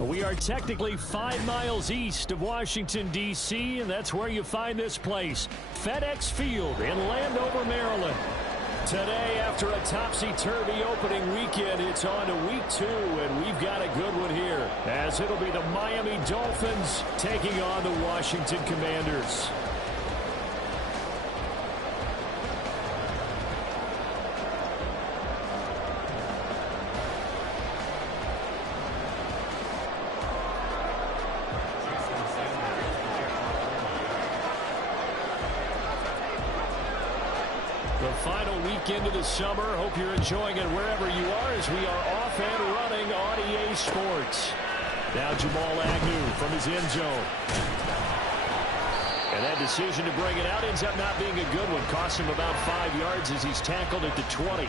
We are technically 5 miles east of Washington, D.C., and that's where you find this place, FedEx Field in Landover, Maryland. Today, after a topsy-turvy opening weekend, it's on to week 2, and we've got a good one here, as it'll be the Miami Dolphins taking on the Washington Commanders. Final weekend of the summer. Hope you're enjoying it wherever you are as we are off and running on EA Sports. Now Jamal Agnew from his end zone. And that decision to bring it out ends up not being a good one. Costs him about 5 yards as he's tackled at the 20.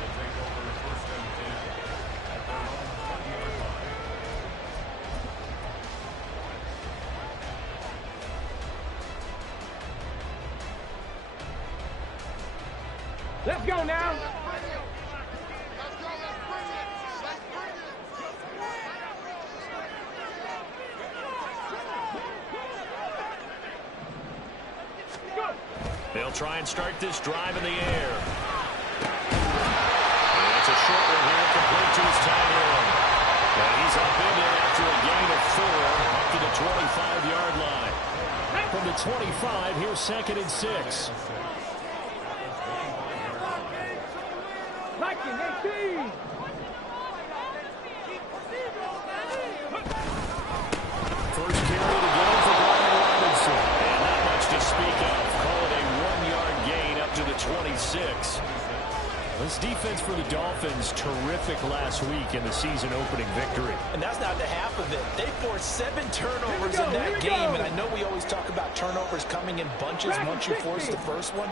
Let's go now. They'll try and start this drive in the air. And it's a short one here, complete to his tight end. And he's up in there after a gain of 4, up to the 25-yard line. From the 25, here's 2nd and 6. First carry of the game for Brian Robinson. And not much to speak of. Call it a 1-yard gain up to the 26. This defense for the Dolphins, terrific last week in the season-opening victory. And that's not the half of it. They forced 7 turnovers in that game. And I know we always talk about turnovers coming in bunches once you force the first one.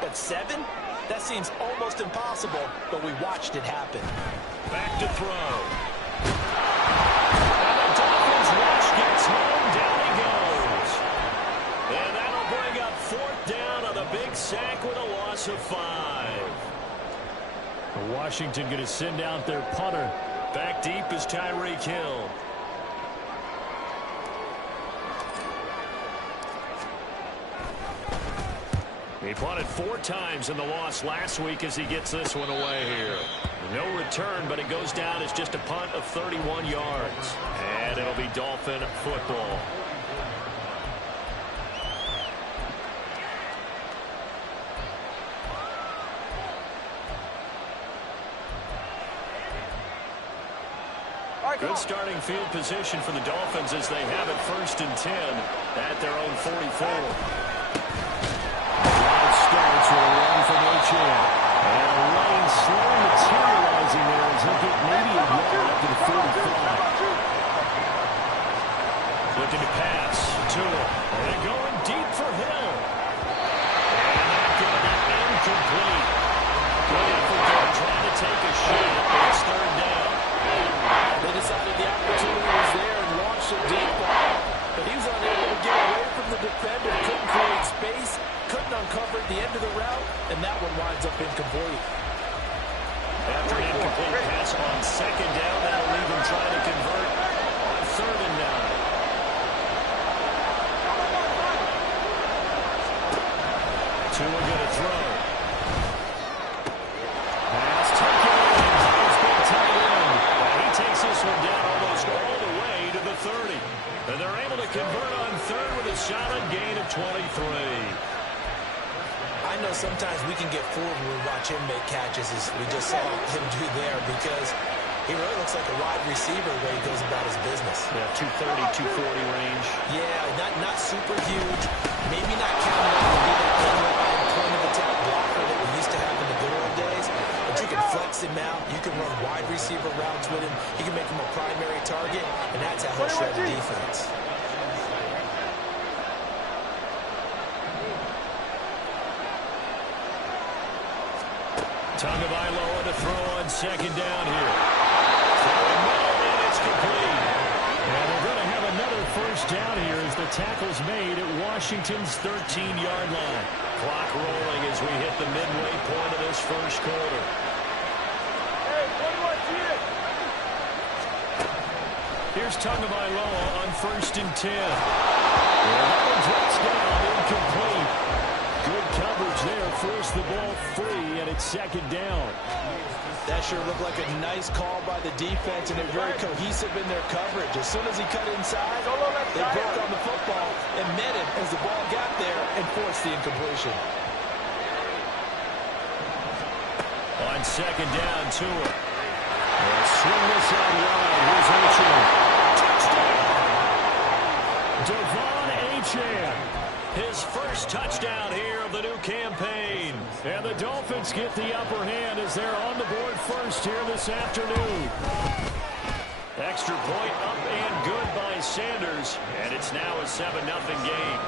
But 7? That seems almost impossible, but we watched it happen. Back to throw. And the Dolphins rush gets home. Down he goes. And that'll bring up 4th down on the big sack with a loss of 5. Washington going to send out their punter. Back deep is Tyreek Hill. He punted 4 times in the loss last week as he gets this one away here. No return, but it goes down as just a punt of 31 yards. And it'll be Dolphin football. Good starting field position for the Dolphins as they have it 1st and 10 at their own 44. Starts with a run from Ochan. And Lane slow materializing there as he'll get maybe a yard up to the 45. Looking to pass. Tua. And they're going deep for Hill. And that's going to be incomplete. Good effort there trying to take a shot, but it's 3rd down. They decided the opportunity was there and launched a deep ball. But he was unable to get away from the defender. Couldn't create space. Couldn't uncover the end of the route, and that one winds up incomplete. After an incomplete pass on 2nd down, that'll leave him trying to convert on 3rd and 9. Tua going to throw. Pass taken in. Here's big tight end. And he takes this one down almost all the way to the 30. And they're able to convert on 3rd with a solid gain of 23. I know sometimes we can get fooled when we watch him make catches, as we just saw him do there, because he really looks like a wide receiver when he goes about his business. Yeah, 230, 240 range. Yeah, not super huge. Maybe not counting on to be that in-line point-of-attack blocker that we used to have in the good old days, but you can flex him out. You can run wide receiver routes with him. You can make him a primary target, and that's how he'll shred the defense. Tagovailoa to throw on 2nd down here. Throwing middle, and it's complete. And they're going to have another 1st down here as the tackle's made at Washington's 13-yard line. Clock rolling as we hit the midway point of this 1st quarter. Here's Tagovailoa on 1st and 10. Another touchdown, incomplete. Good coverage there. Forced the ball free, and it's 2nd down. That sure looked like a nice call by the defense, and they're very cohesive in their coverage. As soon as he cut inside, they broke on the football and met him as the ball got there and forced the incompletion. On 2nd down, Tua. Swing this out wide. Here's Achane. Touchdown! Devon Achane. His first touchdown here of the new campaign. And the Dolphins get the upper hand as they're on the board first here this afternoon. Extra point up and good by Sanders. And it's now a 7-0 game.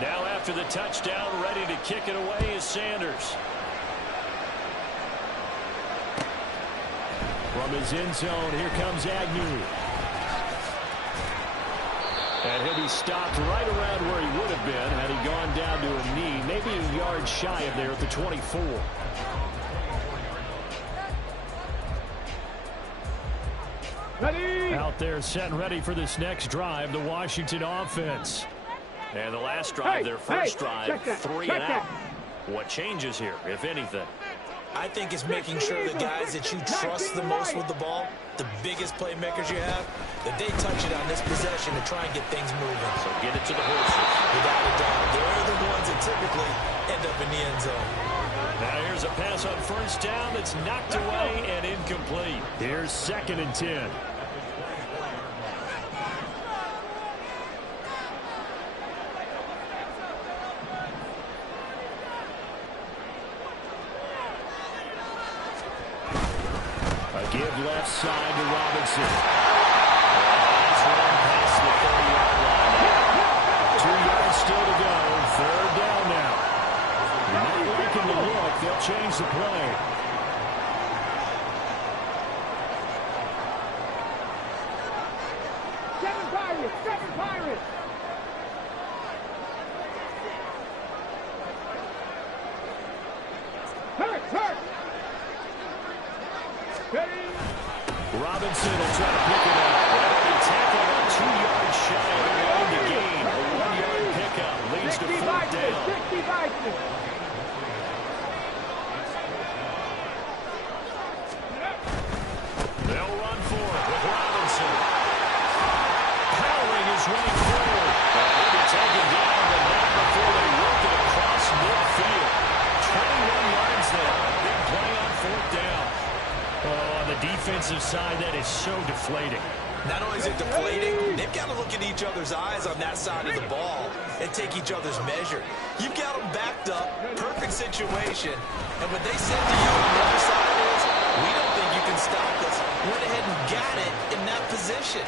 Now after the touchdown, ready to kick it away is Sanders. From his end zone, here comes Agnew. And he'll be stopped right around where he would have been had he gone down to a knee, maybe a yard shy of there at the 24. Ready. Out there set and ready for this next drive, the Washington offense. And the last drive, their first drive, 3 and out. What changes here, if anything? I think it's making sure the guys that you trust the most with the ball, the biggest playmakers you have, that they touch it on this possession to try and get things moving. So get it to the horses. Without a doubt, they're the ones that typically end up in the end zone. Now here's a pass on 1st down that's knocked away and incomplete. Here's 2nd and 10. Give left side to Robinson. He's run past the 30-yard line. 2 yards still to go. 3rd down now. Not liking the look. They'll change the play. Seven Pirates. Hurt. Robinson will try to pick it up. He tackled on 2 yards shy of the line to gain. A 1-yard pickup leads to 4th down. They'll run for it with Robinson. Powering his way forward. He'll be taken down, but not before they work it across midfield. 21 yards there. Big play on 4th down. Oh, on the defensive side, that is so deflating. Not only is it deflating, they've got to look in each other's eyes on that side of the ball and take each other's measure. You've got them backed up, perfect situation, and what they said to you on the other side is, we don't think you can stop us. Went ahead and got it in that position.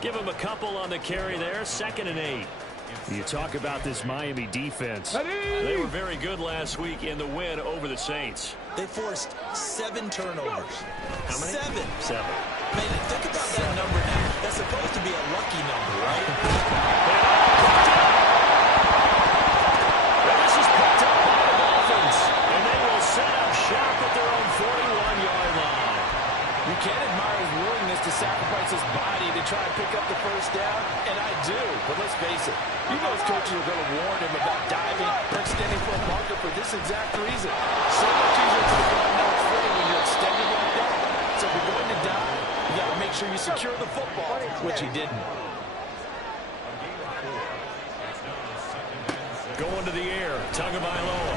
Give him a couple on the carry there. 2nd and 8. You talk about this Miami defense. They were very good last week in the win over the Saints. They forced 7 turnovers. How many? 7. 7. Man, think about that number now. That's supposed to be a lucky number, right? Well, this is picked up by the Dolphins, and they will set up shop at their own 41-yard line. You can't admire his willingness to sacrifice his body to try and pick up the 1st down, and I do. But let's face it, you know his coaches are going to warn him about diving or extending for a marker for this exact reason. So much easier to the ground now footing when you're extending like that. So if you're going to dive, you got to make sure you secure the football, which he didn't. Going to the air, Tagovailoa.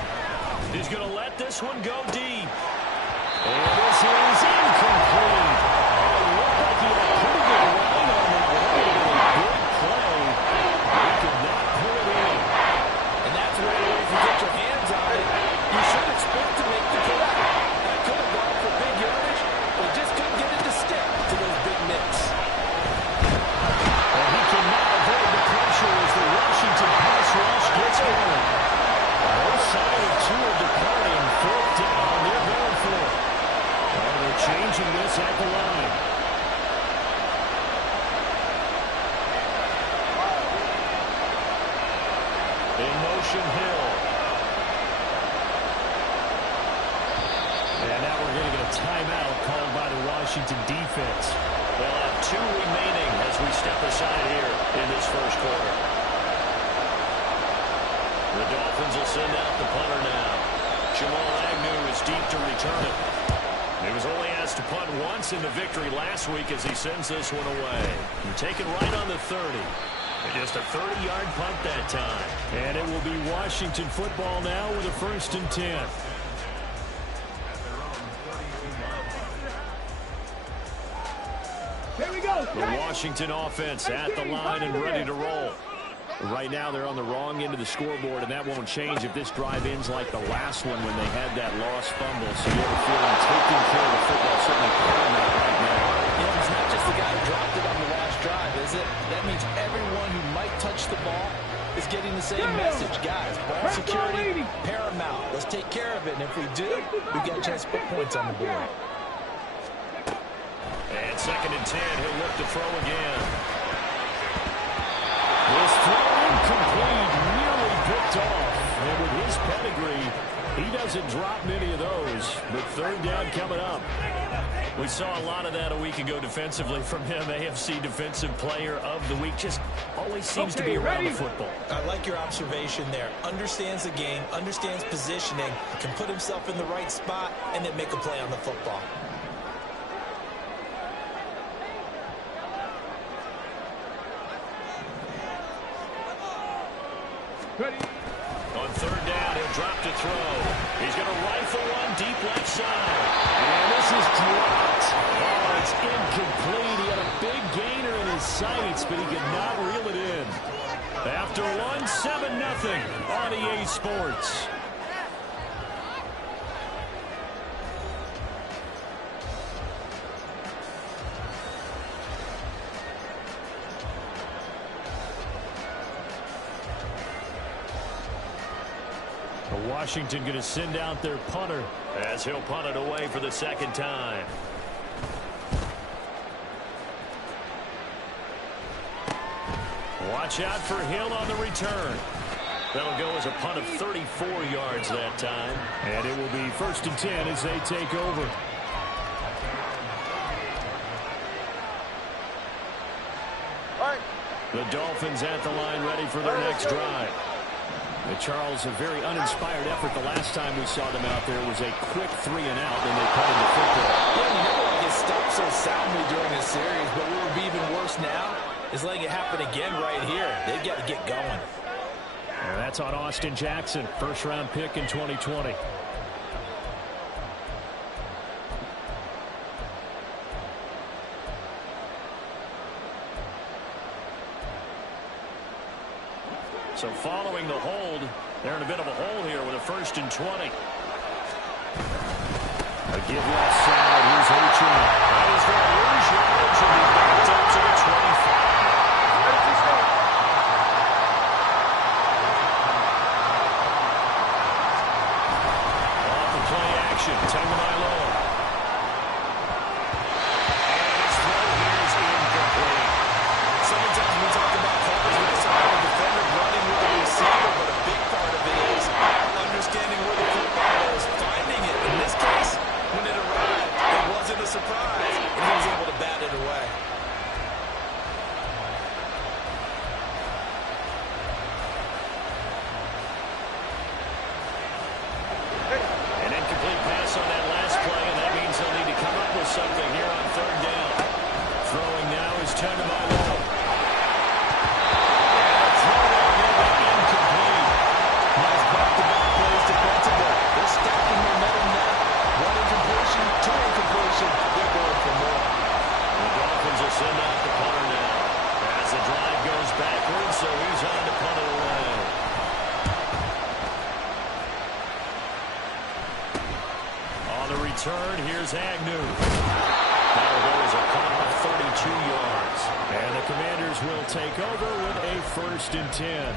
He's going to let this one go deep. And this is incomplete. It looked like he had a pretty good run motion Hill. And now we're going to get a timeout called by the Washington defense. They'll have 2 remaining as we step aside here in this first quarter. The Dolphins will send out the punter now. Jamal Agnew is deep to return it. He was only asked to punt once in the victory last week as he sends this one away. You're taken right on the 30. And just a 30-yard punt that time. And it will be Washington football now with a 1st and 10. Here we go. The Washington offense at the line and ready to roll. Right now they're on the wrong end of the scoreboard, and that won't change if this drive ends like the last one when they had that lost fumble. So you have a feeling taking care of the football certainly paramount right now. Yeah, it's not just the guy who dropped it on the last drive, is it? That means everyone who might touch the ball is getting the same message. Guys, ball security, paramount. Let's take care of it, and if we do, we've got a chance to put points on the board. And 2nd and 10, he'll look to throw again. This throw incomplete, nearly picked off. And with his pedigree, he doesn't drop many of those. But 3rd down coming up. We saw a lot of that a week ago defensively from him. AFC Defensive Player of the Week. Just always seems to be around the football. I like your observation there. Understands the game, understands positioning, can put himself in the right spot, and then make a play on the football. Ready. On 3rd down, he'll drop to throw. He's going to rifle one deep left side. And this is dropped. Oh, it's incomplete. He had a big gainer in his sights, but he could not reel it in. After one, 7-0 on EA Sports. Washington going to send out their punter as he'll punt it away for the 2nd time. Watch out for Hill on the return. That'll go as a punt of 34 yards that time. And it will be 1st and 10 as they take over. The Dolphins at the line ready for their next drive. Charles, a very uninspired effort the last time we saw them out there. Was a quick 3-and-out, and they punted the football. Yeah, you never want to get stopped so soundly during this series, but what would be even worse now is letting it happen again right here. They've got to get going. And that's on Austin Jackson, 1st-round pick in 2020. So following the hold, they're in a bit of a hole here with a 1st and 20. A give left side. Here's H.M. That is going to lose yards, and he's backed up to the 25. Off the play action, Tagovailoa. And his throw here is incomplete. Sometimes we talk about coverage with the defender running with the receiver, but a big part of it is understanding where the football is, finding it. In this case, when it arrived, it wasn't a surprise, and he was able to bat it away. An incomplete pass on that last play, and that means they'll need to come up with something here on 3rd down. Throwing now is Tagovailoa. Send out the punter now. As the drive goes backwards, so he's on to punt it away. On the return, here's Agnew. That'll go as a punt of 32 yards. And the Commanders will take over with a 1st and 10.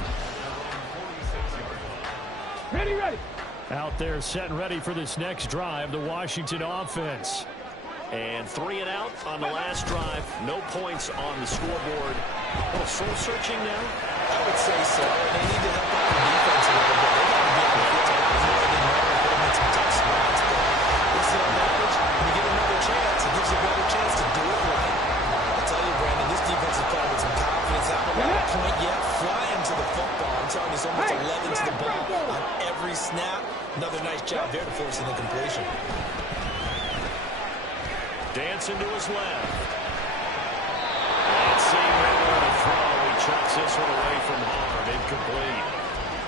Ready. Out there set and ready for this next drive, the Washington offense. And 3-and-out on the last drive. No points on the scoreboard. A little soul-searching now. I would say so, and they need to help out the defense a little bit. They got to be able to get out more than normal, put them in some tough spots. But listen, on average, when you get another chance, it gives you a better chance to do it right. I'll tell you, Brandon, this defense is playing with some confidence. Haven't got a point yet. Flying to the football. I'm telling you, it's almost 11 to the ball on every snap. Another nice job there to force an incompletion. Dancing to his left. Let's see where to throw. He chucks this one away from hard. Incomplete.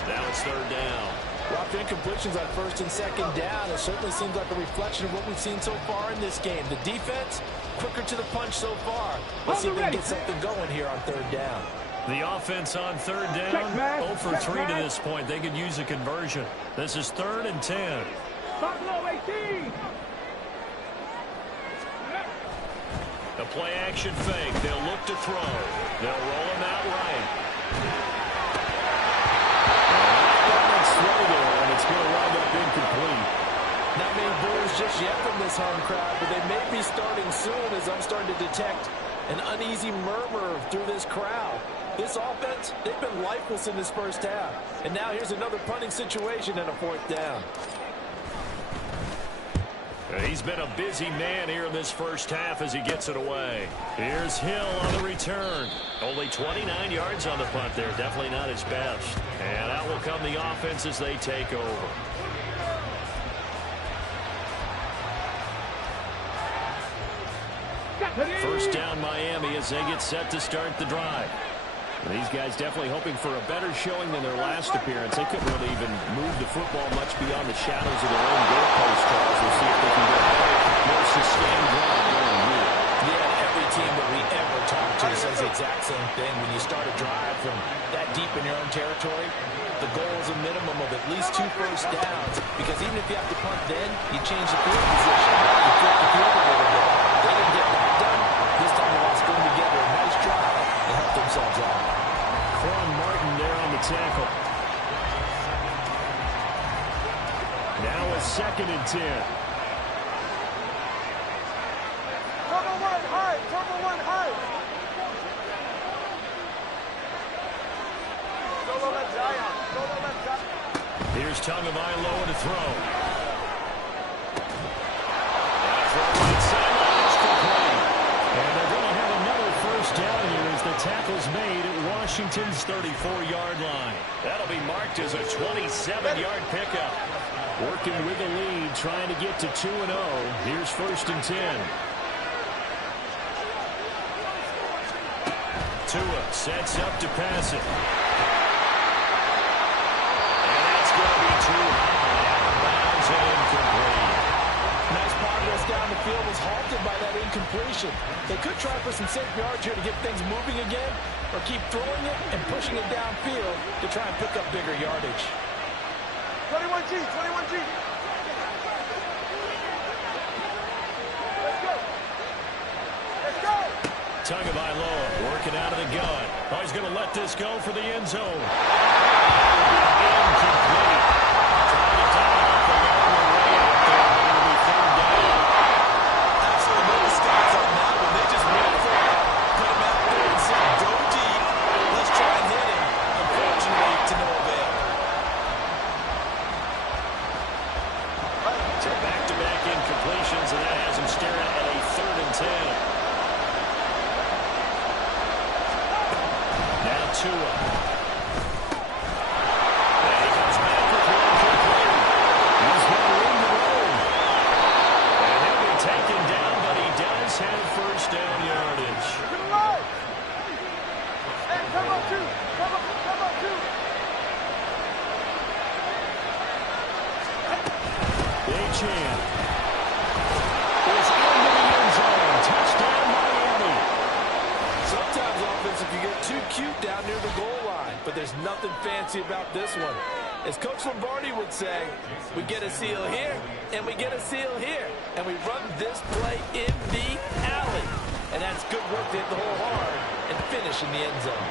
Now it's third down. Rough incompletions on first and second down. It certainly seems like a reflection of what we've seen so far in this game. The defense, quicker to the punch so far. Let's see if we can get something going here on third down. The offense on third down, 0 for 3 to this point. They could use a conversion. This is 3rd and 10. The play action fake. They'll look to throw. They'll roll him out right. Throw there, and it's going to wind up incomplete. Not many boos just yet from this home crowd, but they may be starting soon as I'm starting to detect an uneasy murmur through this crowd. This offense, they've been lifeless in this first half. And now here's another punting situation and a 4th down. He's been a busy man here in this first half as he gets it away. Here's Hill on the return. Only 29 yards on the punt there. Definitely not his best. And out will come the offense as they take over. First down Miami as they get set to start the drive. These guys definitely hoping for a better showing than their last appearance. They couldn't really even move the football much beyond the shadows of their own goalpost, Charles. We'll see if they can get more sustained drive going here. Yeah, every team that we ever talk to says the exact same thing. When you start a drive from that deep in your own territory, the goal is a minimum of at least 2 first downs. Because even if you have to punt then, you change the field position. You flip the field a little bit. They didn't get that done. This time they want to string together a nice drive and help themselves out. Quan Martin there on the tackle. Now a 2nd and 10. Cover one high. Cover one high. Solo left Zion. Solo left Zion. Here's Tagovailoa to throw. From right sideline, it's complete. And they're going to have another first down here as the tackle's made at Washington's 34-yard line. That'll be marked as a 27-yard pickup. Working with the lead, trying to get to 2-0. Here's 1st and 10. Tua sets up to pass it. And that's going to be too high. Out of bounds and incomplete. Nice progress down the field was halted by that incompletion. They could try for some safe yards here to get things moving again, or keep throwing it and pushing it downfield to try and pick up bigger yardage. 21G, 21G. Let's go. Let's go. Tagovailoa working out of the gun. Oh, he's going to let this go for the end zone. Incomplete. Trying to tie it up the long way out there. It'll be 3rd down. Absolutely no stats on that one. They just ran for it. Put him out there and said, go deep. Let's try and hit him. Unfortunately, to no avail. So back-to-back incompletions, and that has him staring at a 3rd and 10. Now Tua. And he comes back with one complete. He's got room to roll. And he'll be taken down, but he does have first down yardage. To the right. Hey, come up 2. Come up 2. Achane is into the end zone. Touchdown, Miami. Sometimes offense, if you get too cute down near the goal line, but there's nothing fancy about this one. As Coach Lombardi would say, we get a seal here, and we get a seal here, and we run this play in the alley. And that's good work to hit the hole hard and finish in the end zone.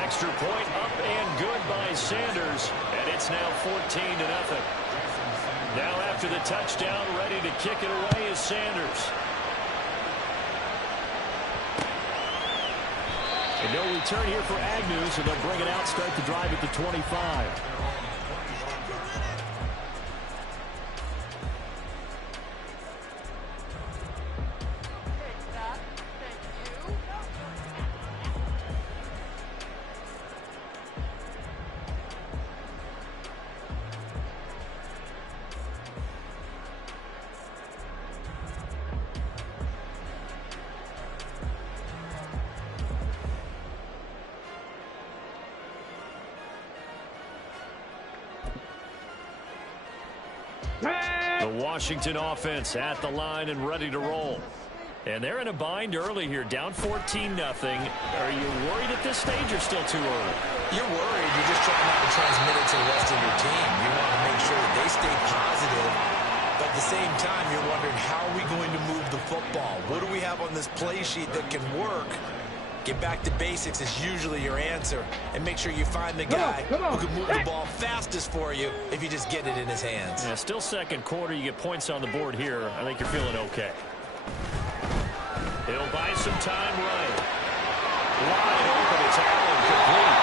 Extra point up and good by Sanders, and it's now 14-0. Now after the touchdown, ready to kick it away is Sanders. And no return here for Agnew, so they'll bring it out, start the drive at the 25. The Washington offense at the line and ready to roll. And they're in a bind early here, down 14-0. Are you worried at this stage or still too early? You're worried. You're just trying not to transmit it to the rest of your team. You want to make sure that they stay positive. But at the same time, you're wondering, how are we going to move the football? What do we have on this play sheet that can work? Get back to basics is usually your answer. And make sure you find the guy who can move the ball fastest for you if you just get it in his hands. Yeah, still second quarter. You get points on the board here. I think you're feeling okay. He'll buy some time right. Wide open. It's Allen complete.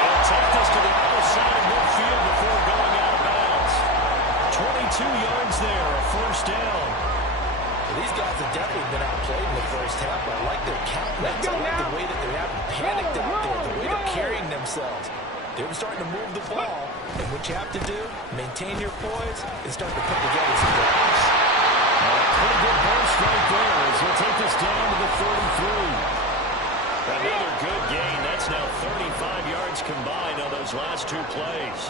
He'll take this to the other side of midfield before going out of bounds. 22 yards there, a first down. These guys have definitely been outplayed in the first half, but I like their countenance. I like the way that they haven't panicked out there, the way they're carrying themselves. They're starting to move the ball, and what you have to do, maintain your poise and start to put together some drives. Pretty good burst right there as he'll take this down to the 33. Another good gain. That's now 35 yards combined on those last two plays.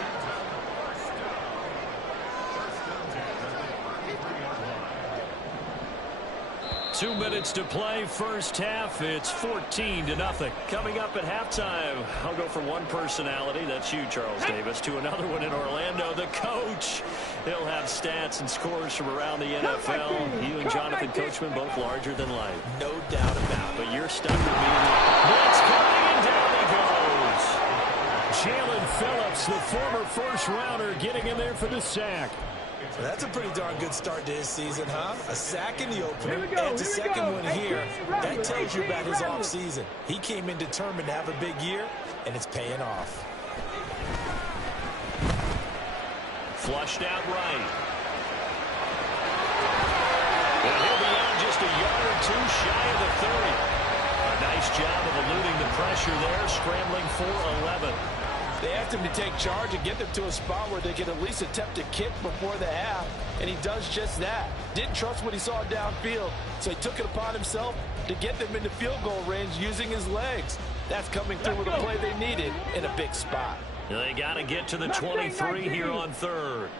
Two minutes to play, first half. It's 14-0. Coming up at halftime, I'll go from one personality, that's you, Charles Davis, to another one in Orlando, the coach. He'll have stats and scores from around the NFL. You and Jonathan Coachman, both larger than life. No doubt about it. But you're stuck with me. Blitz coming, and down he goes. Jalen Phillips, the former first-rounder, getting in there for the sack. Well, that's a pretty darn good start to his season, huh? A sack in the opener, and it's a second one here. That tells you about his offseason. He came in determined to have a big year, and it's paying off. Flushed out right. And he'll be out just a yard or two shy of the 30. A nice job of eluding the pressure there, scrambling for 11. They asked him to take charge and get them to a spot where they could at least attempt a kick before the half, and he does just that. Didn't trust what he saw downfield, so he took it upon himself to get them into field goal range using his legs. That's coming through with a play they needed in a big spot. They got to get to the 23 here on third.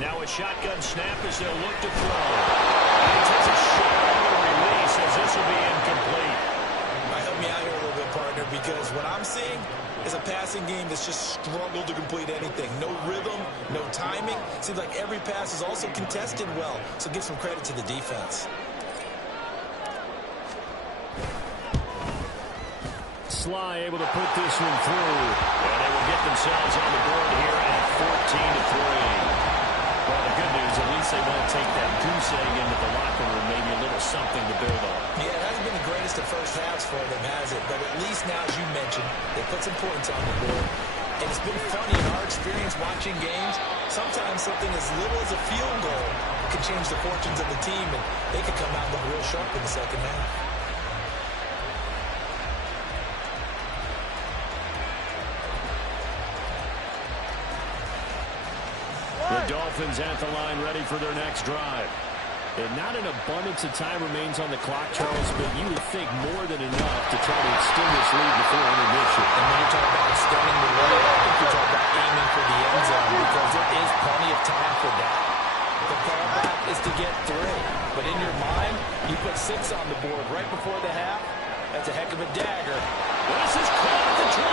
Now a shotgun snap as they'll look to throw. He takes a shot on the release as this will be incomplete. Help me out here a little bit, partner, because what I'm seeing is a passing game that's just struggled to complete anything. No rhythm, no timing. Seems like every pass is also contested well, so give some credit to the defense. Sly able to put this one through, and they will get themselves on the board here at 14-3. Well, the good news, at least they won't take that goose egg into the locker room, maybe a little something to build on. Yeah, it hasn't been the greatest of first halves for them, has it? But at least now, as you mentioned, they put some points on the board. And it's been funny in our experience watching games. Sometimes something as little as a field goal can change the fortunes of the team, and they could come out and look real sharp in the second half. The Dolphins at the line ready for their next drive. And not an abundance of time remains on the clock, Charles, but you would think more than enough to try to extend this lead before intermission. And when you talk about extending the lead, I think you talk about aiming for the end zone because there is plenty of time for that. The fallback is to get 3. But in your mind, you put 6 on the board right before the half. That's a heck of a dagger. This is caught at the 20.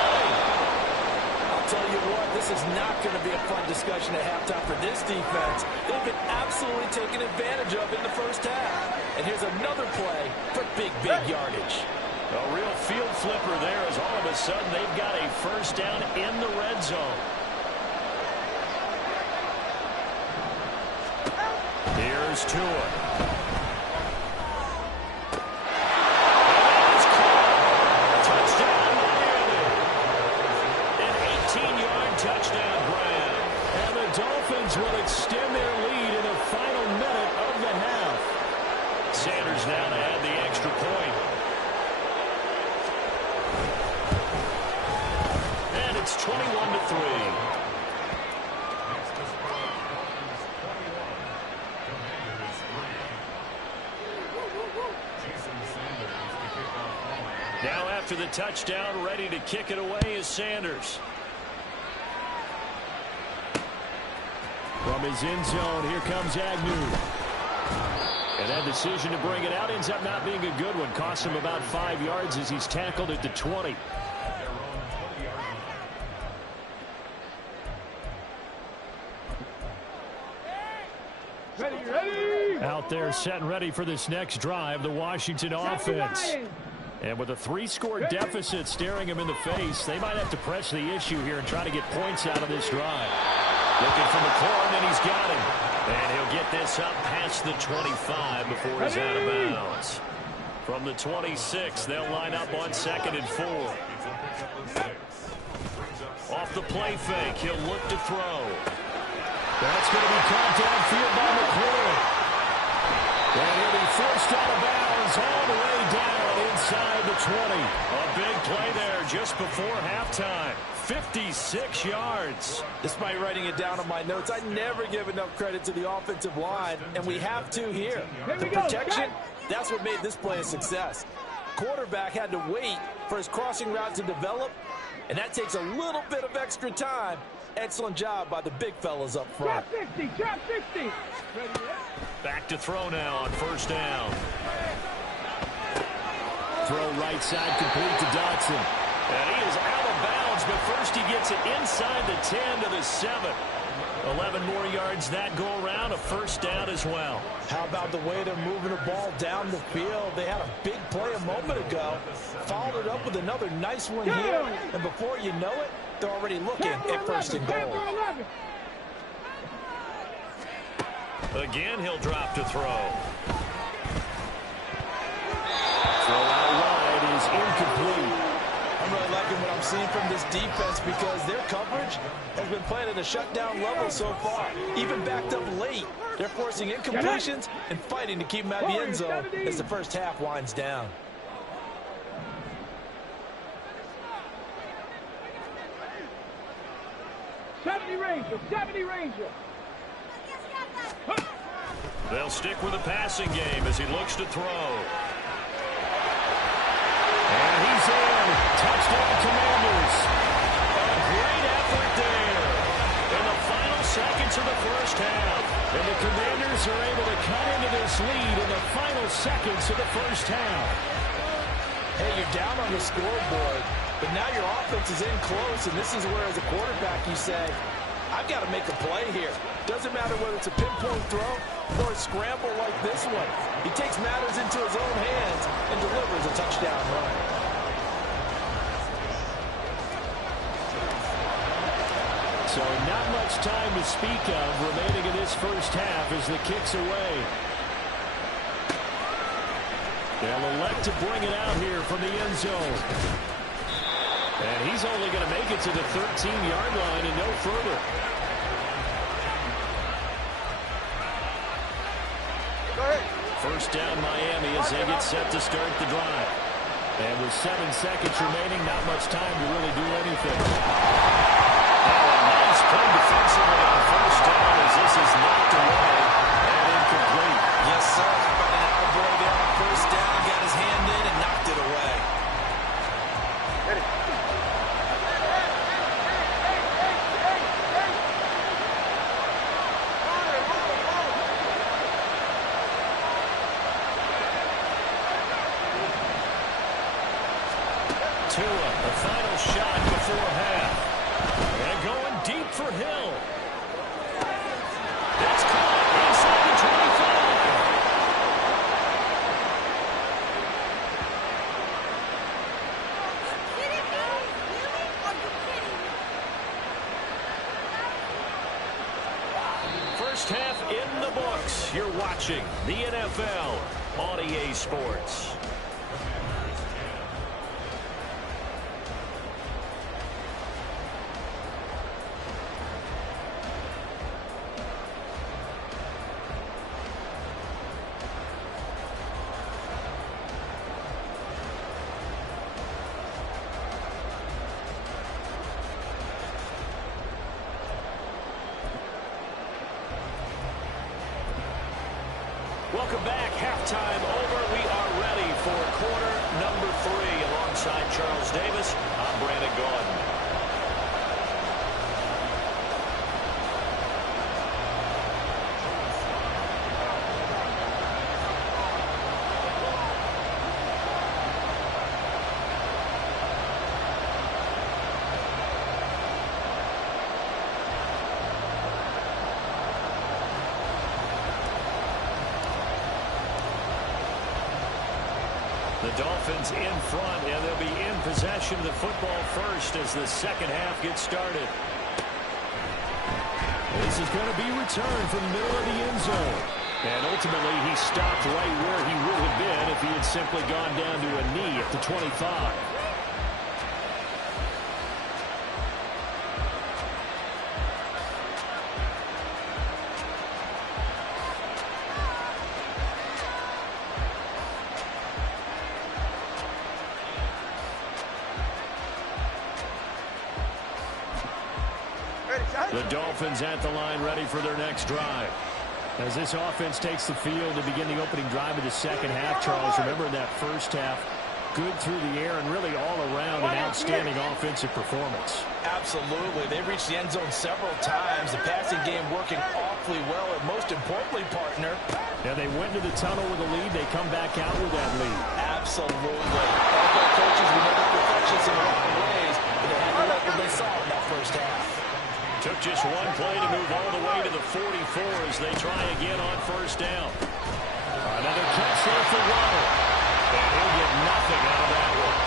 Tell you what, this is not going to be a fun discussion at halftime for this defense. They've been absolutely taken advantage of in the first half. And here's another play for big yardage. A real field flipper there as all of a sudden they've got a first down in the red zone. Here's Tua. Sanders now to add the extra point. And it's 21-3. Now after the touchdown, ready to kick it away is Sanders. From his end zone, here comes Agnew. And that decision to bring it out ends up not being a good one. Costs him about 5 yards as he's tackled at the 20. Ready. Out there set and ready for this next drive, the Washington offense. And with a 3-score deficit staring him in the face, they might have to press the issue here and try to get points out of this drive. Looking for McLaurin, and he's got him. And he'll get this up past the 25 before he's out of bounds. From the 26, they'll line up on 2nd and 4. Off the play fake, he'll look to throw. That's going to be caught downfield by McLaurin. And he'll be forced out of bounds all the way down inside the 20. A big play there just before halftime. 56 yards. Despite writing it down on my notes, I never give enough credit to the offensive line, and we have to here. The protection, that's what made this play a success. Quarterback had to wait for his crossing route to develop, and that takes a little bit of extra time. Excellent job by the big fellas up front. Trap 60. Back to throw now on 1st down. Throw right side complete to Dotson. And he is out of bounds, but first he gets it inside the 10 to the 7. 11 more yards that go around, a 1st down as well. How about the way they're moving the ball down the field? They had a big play a moment ago, followed it up with another nice one here, and before you know it, they're already looking at 1st and goal. Again, he'll drop to throw. Throw out wide is incomplete. I'm really liking what I'm seeing from this defense because their coverage has been playing at a shutdown level so far. Even backed up late, they're forcing incompletions and fighting to keep them out of the end zone as the first half winds down. '70 Ranger. They'll stick with the passing game as he looks to throw. And he's in. Touchdown, Commanders. A great effort there in the final seconds of the first half. And the Commanders are able to cut into this lead in the final seconds of the first half. Hey, you're down on the scoreboard, but now your offense is in close, and this is where, as a quarterback, you say, I've got to make a play here. Doesn't matter whether it's a pinpoint throw or a scramble like this one. He takes matters into his own hands and delivers a touchdown run. So not much time to speak of remaining in this first half as the kick's away. They'll elect to bring it out here from the end zone. And he's only going to make it to the 13-yard line and no further. First down Miami as they get set to start the drive. And with 7 seconds remaining, not much time to really do anything. Oh, a nice play defensively on 1st down as this is knocked away and incomplete. Yes, sir. But an attaboy there on 1st down, got his hand in and knocked it away. Tua, the final shot before half. And going deep for Hill. That's caught inside the 25. First half in the books. You're watching the NFL on EA Sports. welcome back. Halftime over. We are ready for quarter number 3. Alongside Charles Davis, I'm Brandon Gaudin. The Dolphins in front, and they'll be in possession of the football first as the second half gets started. This is going to be returned from the middle of the end zone. And ultimately, he stopped right where he would have been if he had simply gone down to a knee at the 25. The Dolphins at the line, ready for their next drive. As this offense takes the field to begin the opening drive of the second half, Charles, remember in that first half, good through the air and really all around an outstanding offensive performance. Absolutely. They reached the end zone several times. The passing game working awfully well, and most importantly, partner. Yeah, they went into the tunnel with a lead. They come back out with that lead. Absolutely. NFL coaches, we know they're perfectionists in a lot of ways, but they had to like what they saw in that first half. Took just one play to move all the way to the 44 as they try again on first down. Another catch there for Waddle. And he'll get nothing out of that one.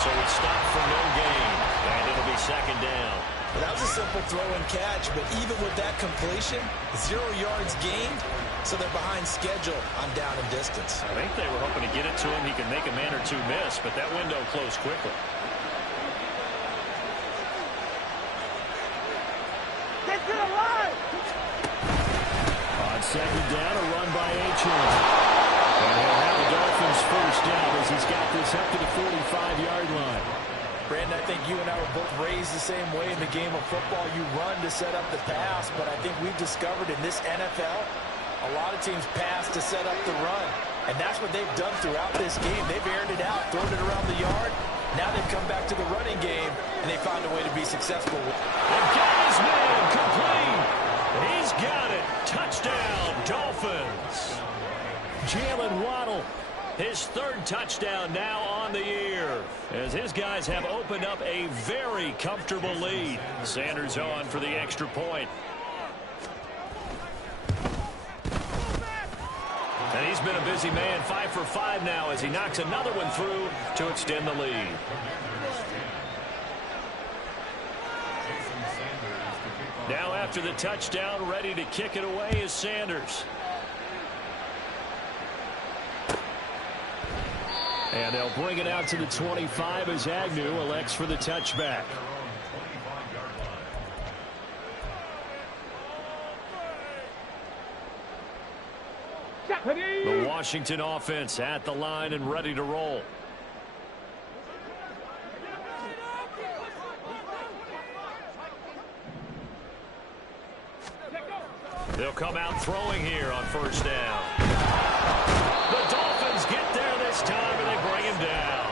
So it's stopped for no gain. And it'll be second down. Well, that was a simple throw and catch, but even with that completion, 0 yards gained, so they're behind schedule on down and distance. I think they were hoping to get it to him. He could make a man or two miss, but that window closed quickly. On second down, a run by Achane. And he'll have the Dolphins first down as he's got this up to the 45-yard line. Brandon, I think you and I were both raised the same way in the game of football. You run to set up the pass, but I think we've discovered in this NFL, a lot of teams pass to set up the run. And that's what they've done throughout this game. They've aired it out, thrown it around the yard. Now they've come back to the running game, and they found a way to be successful. And got his man complete. He's got it. Touchdown, Dolphins. Jalen Waddle, his third touchdown now on the year, as his guys have opened up a very comfortable lead. Sanders on for the extra point. And he's been a busy man, 5 for 5 now as he knocks another one through to extend the lead. Now after the touchdown, ready to kick it away is Sanders. And they'll bring it out to the 25 as Agnew elects for the touchback. The Washington offense at the line and ready to roll. They'll come out throwing here on first down. The Dolphins get there this time and they bring him down.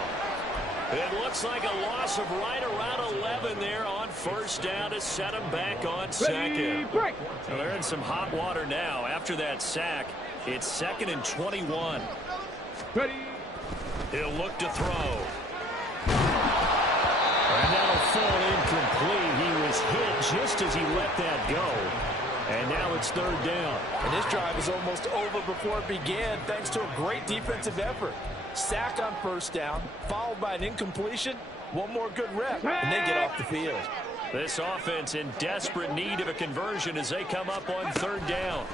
It looks like a loss of right around 11 there on first down to set him back on second. Well, they're in some hot water now. After that sack, it's 2nd and 21. He'll look to throw. And that'll fall incomplete. He was hit just as he let that go. And now it's 3rd down. And this drive is almost over before it began thanks to a great defensive effort. Sack on first down, followed by an incompletion. One more good rep, and they get off the field. This offense in desperate need of a conversion as they come up on 3rd down.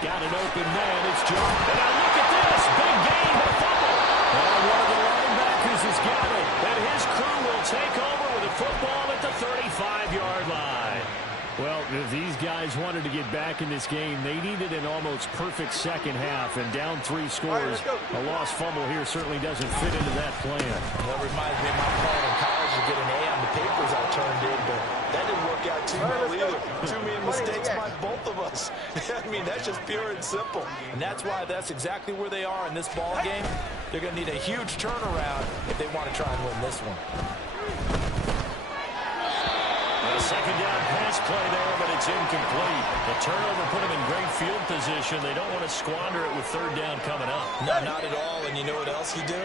Got an open man. It's Joe. And now look at this. Big gain, but fumble. And one of the linebackers has got it. And his crew will take over with a football at the 35-yard line. Well, if these guys wanted to get back in this game, they needed an almost perfect second half. And down 3 scores, a lost fumble here certainly doesn't fit into that plan. Well, it reminds me of my plan in college will get an A on the papers I turned in, but that didn't work out too well either. Too many mistakes by both of us. I mean, that's just pure and simple. And that's why that's exactly where they are in this ball game. They're going to need a huge turnaround if they want to try and win this one. A second down pass play there, but it's incomplete. The turnover put them in great field position. They don't want to squander it with third down coming up. No, not at all. And you know what else you do?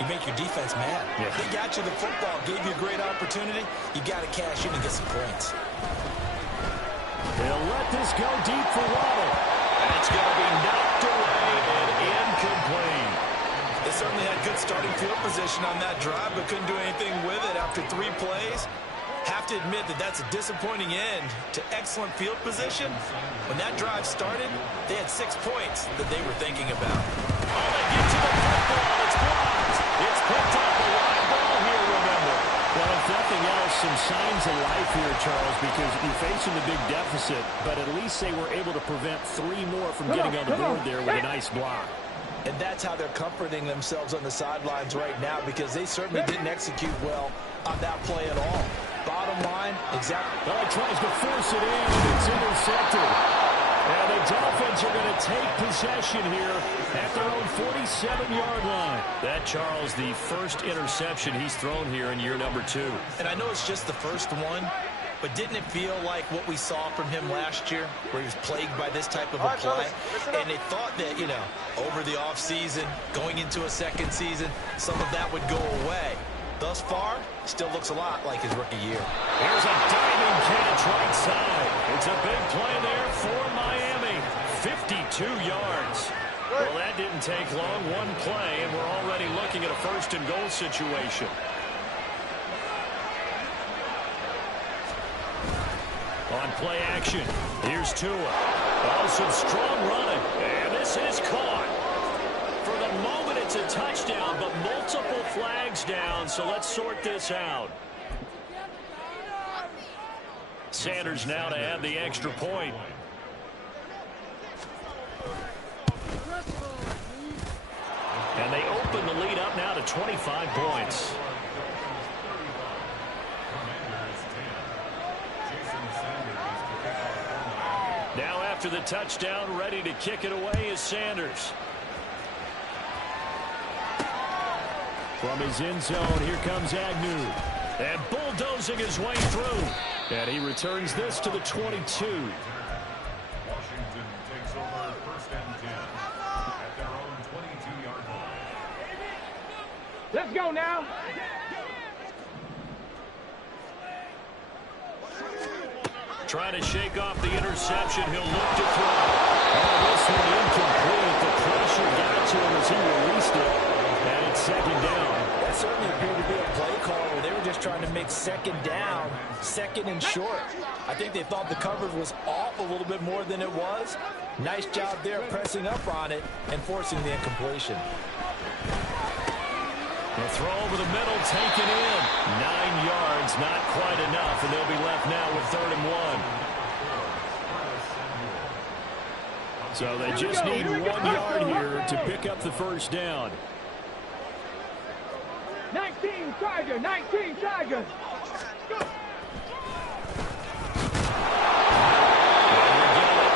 You make your defense mad. Yeah. They got you the football, gave you a great opportunity. You got to cash in and get some points. They'll let this go deep for Waddle. And it's going to be knocked away and incomplete. They certainly had good starting field position on that drive, but couldn't do anything with it after 3 plays. Have to admit that that's a disappointing end to excellent field position. When that drive started, they had 6 points that they were thinking about. Oh, they get to the football. It's blocked. It's picked up a wide ball here, remember. Well, if nothing else, some signs of life here, Charles, because you're facing the big deficit, but at least they were able to prevent 3 more from getting on the board there with a nice block. And that's how they're comforting themselves on the sidelines right now, because they certainly didn't execute well on that play at all. Bottom line, exactly. Well, he tries to force it in, and it's intercepted. And the Dolphins are going to take possession here at their own 47-yard line. That, Charles, the first interception he's thrown here in year number 2. And I know it's just the first one, but didn't it feel like what we saw from him last year, where he was plagued by this type of a play? And they thought that, you know, over the offseason, going into a second season, some of that would go away. Thus far, still looks a lot like his rookie year. Here's a diving catch right side. It's a big play there for Miami. 52 yards. Well, that didn't take long. 1 play, and we're already looking at a first-and-goal situation. On play action, here's Tua. Oh, some strong running, and this is caught. For the moment, it's a touchdown, but multiple flags down, so let's sort this out. Sanders now to add the extra point. And they open the lead up now to 25 points. Now after the touchdown, ready to kick it away is Sanders. From his end zone, here comes Agnew. And bulldozing his way through. And he returns this to the 22. Washington takes over first and 10 at their own 22-yard line. Let's go now. Trying to shake off the interception. He'll look to throw. Oh, this one incomplete. The pressure got to him as he released it. And it's second down. That certainly appeared to be a play call where they were just trying to make second down, second and short. I think they thought the coverage was off a little bit more than it was. Nice job there pressing up on it and forcing the incompletion. The throw over the middle, taken in. 9 yards, not quite enough, and they'll be left now with 3rd and 1. So they just need 1 yard here to pick up the first down. 19 Tigers, 19 Tigers. Go.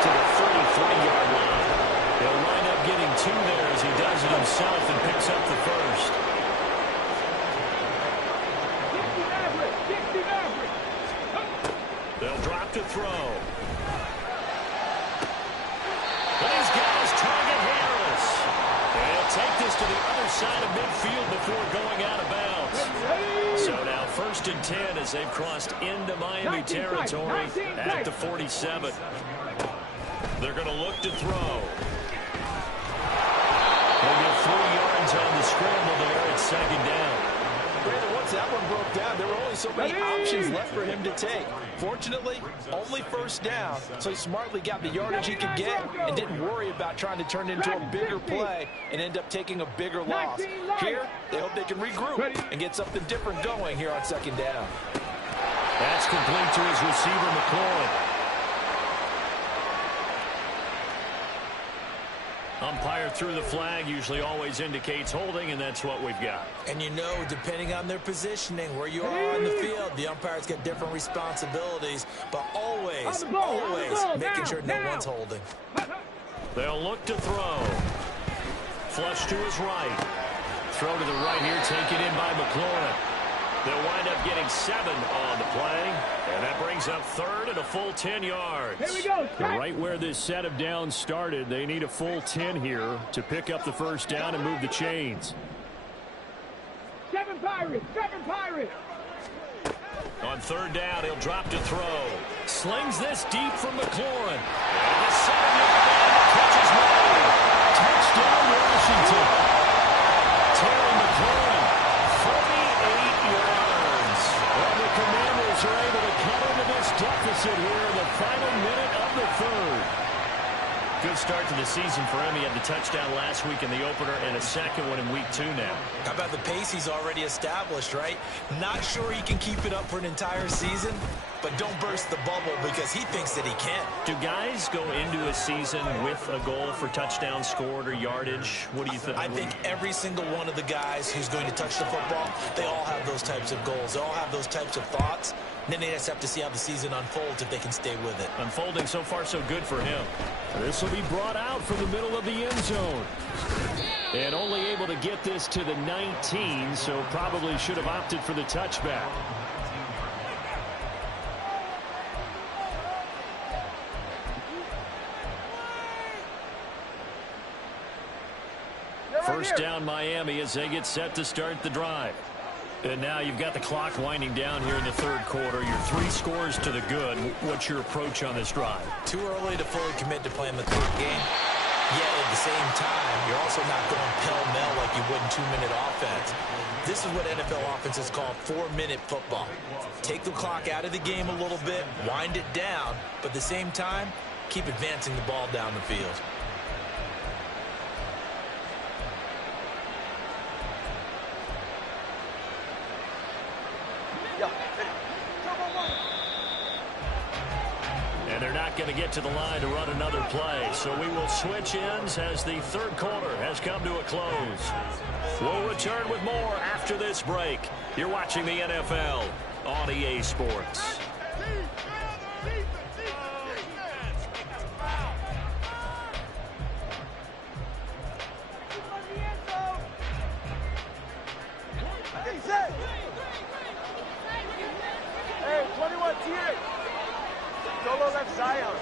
To the 33-yard line. He'll wind up getting 2 there as he does it himself and picks up the first. They'll drop to throw. But he's got his target, Harris. And he'll take this to the other side of midfield before going out of bounds. So now 1st and 10 as they've crossed into Miami territory at the 47. They're going to look to throw. They'll get 3 yards on the scramble there at 2nd down. Brandon, once that one broke down, there were only so many options left for him to take. Fortunately, only 1st down, so he smartly got the yardage he could get and didn't worry about trying to turn it into a bigger play and end up taking a bigger loss. Here, they hope they can regroup and get something different going here on 2nd down. That's complete to his receiver, McLaurin. Umpire threw the flag, usually always indicates holding, and that's what we've got. And you know, depending on their positioning, where you are on the field, the umpire's got different responsibilities, but always making sure no one's holding. They'll look to throw. Flush to his right. Throw to the right here, taken in by McLaurin. They'll wind up getting 7 on the play, and that brings up third and a full 10 yards. Here we go. Right where this set of downs started, they need a full 10 here to pick up the first down and move the chains. 7 Pirates, 7 Pirates. On third down, he'll drop to throw. Slings this deep from McLaurin. And the 7-yard line, the catch is made. Touchdown, Washington. Terry McLaurin, 48 yards. And the Commanders are able to cut into this deficit here in the final minute of the third. Good start to the season for him. He had the touchdown last week in the opener and a second one in week 2 now. How about the pace he's already established, right? Not sure he can keep it up for an entire season, but don't burst the bubble because he thinks that he can. Do guys go into a season with a goal for touchdowns scored or yardage? What do you think? I think every single one of the guys who's going to touch the football, they all have those types of goals. They all have those types of thoughts. And then they just have to see how the season unfolds if they can stay with it. Unfolding so far so good for him. This will be brought out from the middle of the end zone. And only able to get this to the 19, so probably should have opted for the touchback. First down Miami as they get set to start the drive. And now you've got the clock winding down here in the third quarter. You're 3 scores to the good. What's your approach on this drive? Too early to fully commit to playing the clock game. Yet at the same time, you're also not going pell-mell like you would in 2-minute offense. This is what NFL offenses call 4-minute football. Take the clock out of the game a little bit, wind it down, but at the same time, keep advancing the ball down the field. And they're not going to get to the line to run another play. So we will switch ends as the third quarter has come to a close. We'll return with more after this break. You're watching the NFL on EA Sports. Hey, 21 T8. Solo left Zion.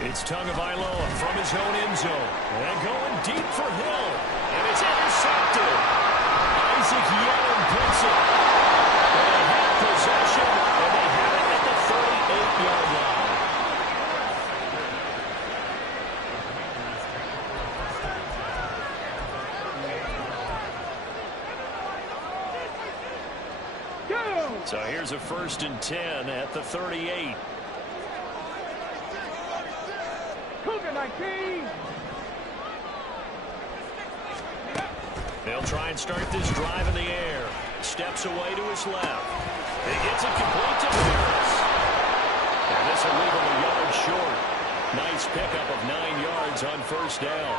It's Tagovailoa from his own end zone. And going deep for Hill. And it's intercepted. Isaac Yellen picks it. They have possession, and they have it at the 38-yard line. So here's a 1st and 10 at the 38. Cougar 19. They'll try and start this drive in the air. Steps away to his left. He gets it complete to Harris. And this will leave him a yard short. Nice pickup of 9 yards on first down.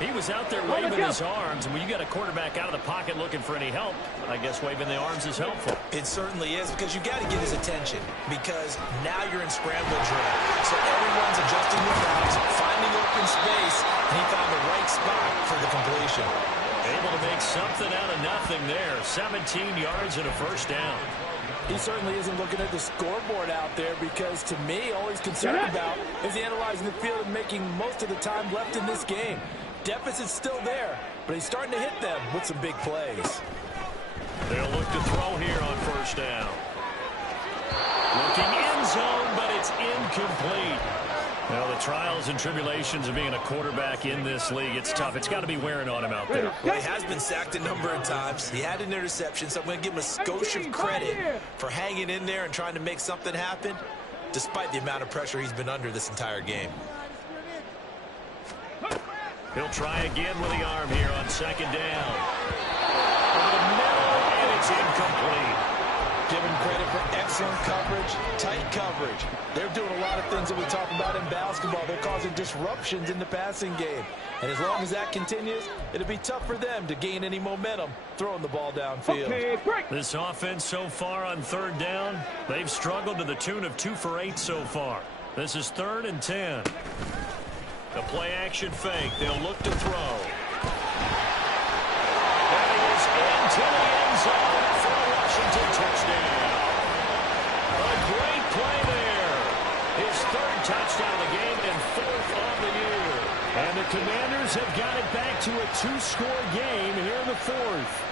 He was out there waving his arms, and when you got a quarterback out of the pocket looking for any help, I guess waving the arms is helpful. It certainly is, because you got to get his attention, because now you're in scramble drill. So everyone's adjusting their routes, finding open space, and he found the right spot for the completion. Able to make something out of nothing there. 17 yards and a first down. He certainly isn't looking at the scoreboard out there, because to me, all he's concerned about is analyzing the field and making most of the time left in this game. Deficit's still there, but he's starting to hit them with some big plays. They'll look to throw here on first down. Looking end zone, but it's incomplete. Now, the trials and tribulations of being a quarterback in this league, it's tough. It's got to be wearing on him out there. Well, he has been sacked a number of times. He had an interception, so I'm going to give him a skosh of credit for hanging in there and trying to make something happen, despite the amount of pressure he's been under this entire game. He'll try again with the arm here on second down. Over the middle, and it's incomplete. Give him credit for excellent coverage, tight coverage. They're doing a lot of things that we talk about in basketball. They're causing disruptions in the passing game. And as long as that continues, it'll be tough for them to gain any momentum throwing the ball downfield. Okay, break. This offense so far on third down, they've struggled to the tune of 2 for 8 so far. This is 3rd and 10. The play action fake. They'll look to throw. That is into the end zone for a Washington touchdown. A great play there. His 3rd touchdown of the game and 4th on the year. And the Commanders have got it back to a 2-score game here in the 4th.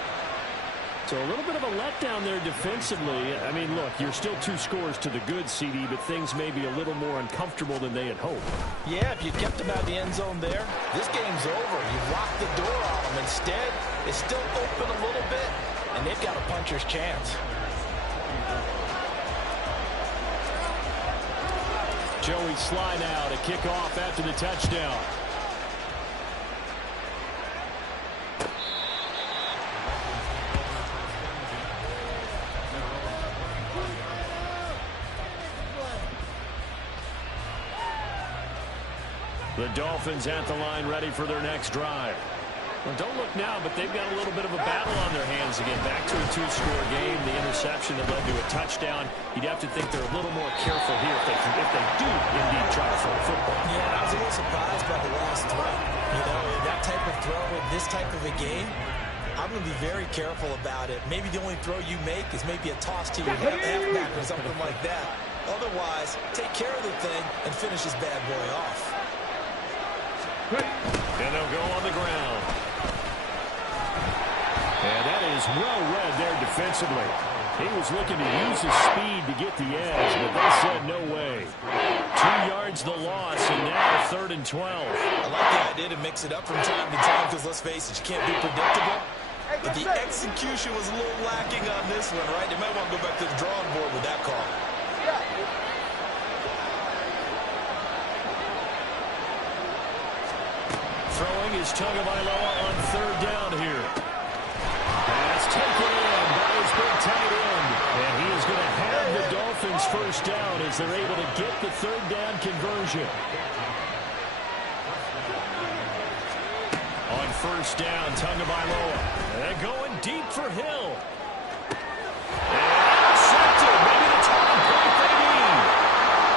So a little bit of a letdown there defensively. I mean, look, you're still 2 scores to the good, CD, but things may be a little more uncomfortable than they had hoped. Yeah, if you kept them out of the end zone there, this game's over. You've locked the door on them. Instead, it's still open a little bit, and they've got a puncher's chance. Joey Sly now to kick off after the touchdown. The Dolphins at the line ready for their next drive. Well, don't look now, but they've got a little bit of a battle on their hands again. Back to a 2-score game. The interception that led to a touchdown. You'd have to think they're a little more careful here if they do indeed try to throw a football. Yeah, I was a little surprised by the last throw. You know, that type of throw in this type of a game, I'm going to be very careful about it. Maybe the only throw you make is maybe a toss to your halfback or something like that. Otherwise, take care of the thing and finish this bad boy off. And they'll go on the ground. And that is well read there defensively. He was looking to use his speed to get the edge, but they said no way. 2 yards the loss, and now 3rd and 12. I like the idea to mix it up from time to time because, let's face it, you can't be predictable. But the execution was a little lacking on this one, right? They might want to go back to the drawing board with that call. Throwing is Tagovailoa on 3rd down here. Pass taken in by his big tight end. And he is going to have the Dolphins first down as they're able to get the 3rd down conversion. On 1st down, Tagovailoa. And going deep for Hill. And intercepted. Maybe the turning point they need.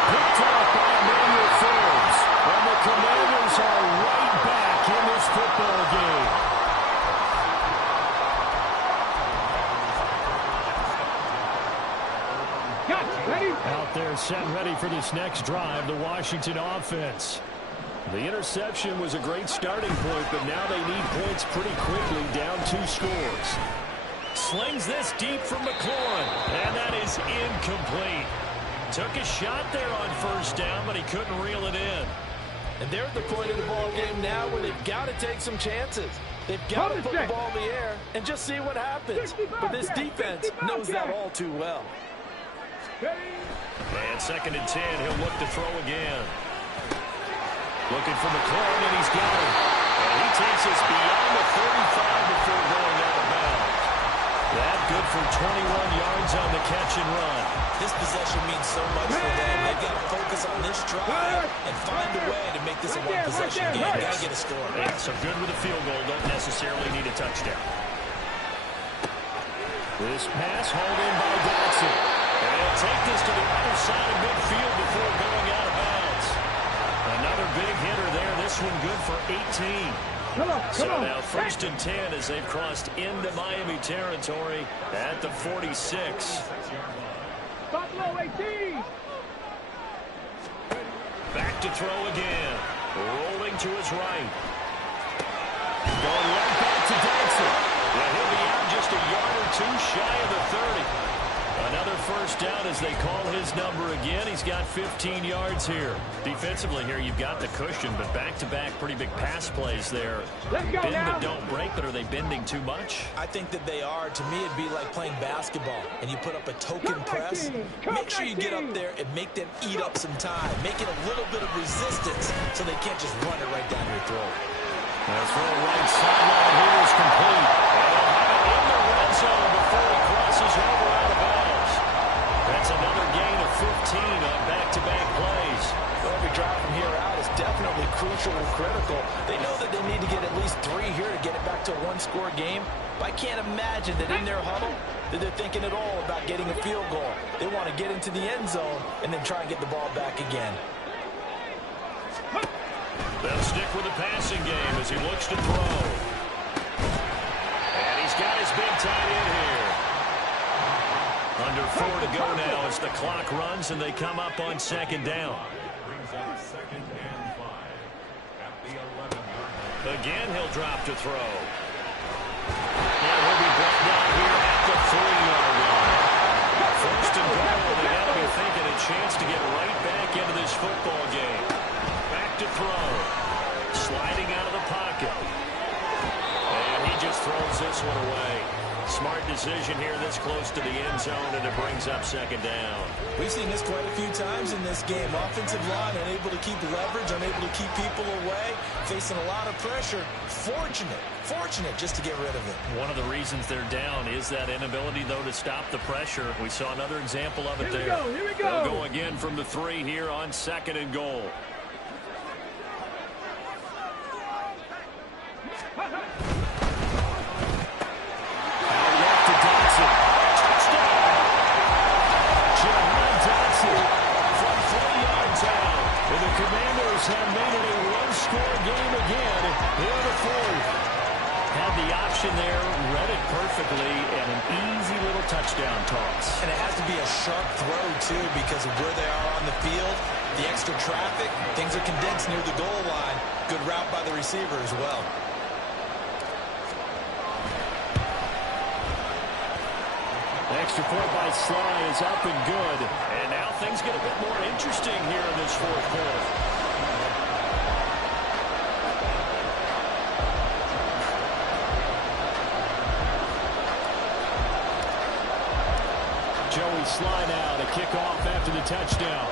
Picked off by Emmanuel Forbes. And the Commanders are right back in this football game. Out there set and ready for this next drive, the Washington offense. The interception was a great starting point, but now they need points pretty quickly, down 2 scores. Slings this deep from McLaurin, and that is incomplete. Took a shot there on 1st down, but he couldn't reel it in. And they're at the point of the ball game now where they've got to take some chances. They've got to put the ball in the air and just see what happens. But this defense knows that all too well. And 2nd and 10, he'll look to throw again. Looking for McLaurin, and he's got him. And he takes us beyond the 35 before going out of bounds. That good for 21 yards on the catch and run. This possession means so much for them. They've got to focus on this drive and find a way to make this a one-possession game. Got to get a score. Yeah, so good with a field goal. Don't necessarily need a touchdown. This pass hauled in by Dodson. And he'll take this to the other side of midfield before going out of bounds. Another big hitter there. This one good for 18. So now 1st and 10 as they've crossed into Miami territory at the 46. Buffalo 18. Back to throw again. Rolling to his right. Going right back to Dodson. Yeah, he'll be out just a yard or 2 shy of the 30. Another 1st down as they call his number again. He's got 15 yards here. Defensively here, you've got the cushion, but back-to-back pretty big pass plays there. Bend but don't break, but are they bending too much? I think that they are. To me, it'd be like playing basketball, and you put up a token press. Make sure you get up there and make them eat up some time. Make it a little bit of resistance so they can't just run it right down your throat. That's for the right sideline here is complete. And in the red zone before he crosses over out of bounds. another gain of 15 on back-to-back plays. Well, every drive from here out is definitely crucial and critical. They know that they need to get at least 3 here to get it back to a one-score game. But I can't imagine that in their huddle that they're thinking at all about getting a field goal. They want to get into the end zone and then try and get the ball back again. They'll stick with the passing game as he looks to throw. And he's got his big tight end here. Under 4 to go now as the clock runs and they come up on second down. Brings up second and 5 at the 11-yard line. Again, he'll drop to throw. And he'll be brought down here at the 3-yard line. First and goal, they got to be thinking a chance to get right back into this football game. Back to throw. Sliding out of the pocket. And he just throws this one away. Smart decision here this close to the end zone, and it brings up second down. We've seen this quite a few times in this game. Offensive line unable to keep leverage, unable to keep people away, facing a lot of pressure. Fortunate just to get rid of it. One of the reasons they're down is that inability, though, to stop the pressure. We saw another example of it there. Here we go. They'll go again from the 3 here on second and goal. Commanders have made it a one-score game again here in the 4th. Had the option there, read it perfectly, and an easy little touchdown toss. And it has to be a sharp throw, too, because of where they are on the field. The extra traffic, things are condensed near the goal line. Good route by the receiver as well. The extra point by Sly is up and good. And now things get a bit more interesting here in this 4th quarter. Joey Sly now to kick off after the touchdown.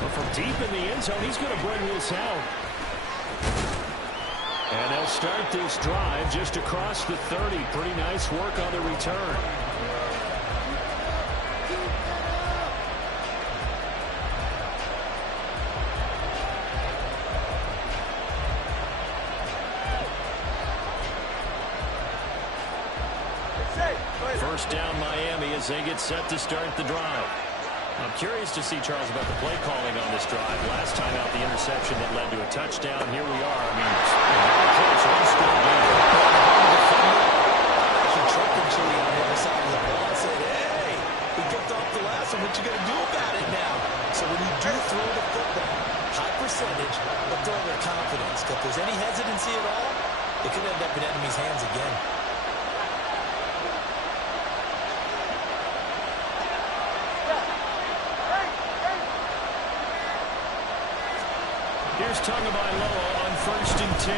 But from deep in the end zone, he's going to bring this out. And they'll start this drive just across the 30. Pretty nice work on the return. First down Miami as they get set to start the drive. I'm curious to see, Charles, about the play calling on this drive. Last time out, the interception that led to a touchdown. Here we are. I mean, very close one-score game. Actually trumping Chili on the other side of the ball and said, hey, we picked off the last one. What you going to do about it now? So when you do throw the football, high percentage, but throw with confidence. If there's any hesitancy at all, it could end up in enemy's hands again. Here's Tagovailoa on 1st and 10.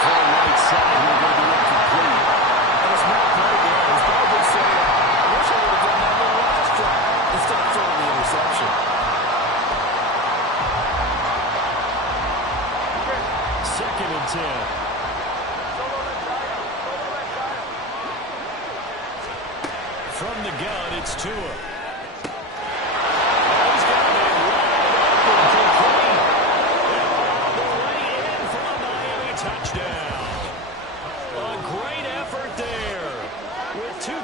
Throw right side, we're going to be incomplete. And it's not played there. It's probably saying, I wish I would have done that on the last drive instead of throwing the interception. Second and 10. From the gun, it's Tua.